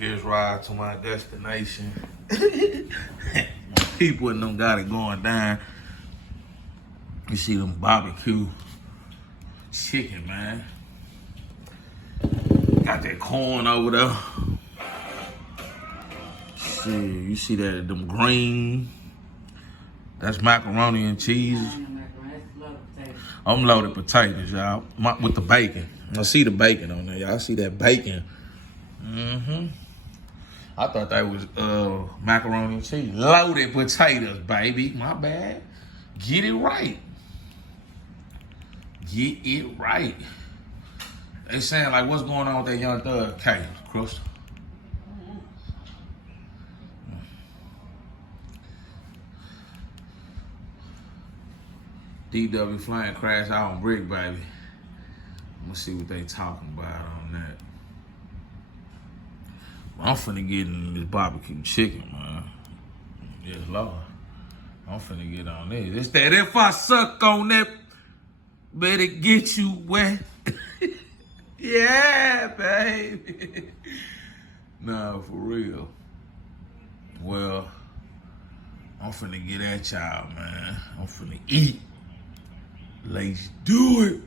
Just ride to my destination. People in them got it going down. You see them BBQ chicken, man. Got that corn over there. Shit, you see that, them green. That's macaroni and cheese. I'm loaded potatoes, y'all. With the bacon. I see the bacon on there, y'all. I see that bacon. I thought that was macaroni and cheese. Loaded potatoes, baby. My bad. Get it right. Get it right. They saying like, what's going on with that Young Thug case, Crystal? DW flying crash out on Brick, baby. I'm gonna see what they talking about on that. I'm finna get in this barbecue chicken, man. Yes, Lord. I'm finna get on this. It's that if I suck on that, better get you wet. Yeah, baby. Nah, for real. Well, I'm finna get at y'all, man. I'm finna eat. Let's do it.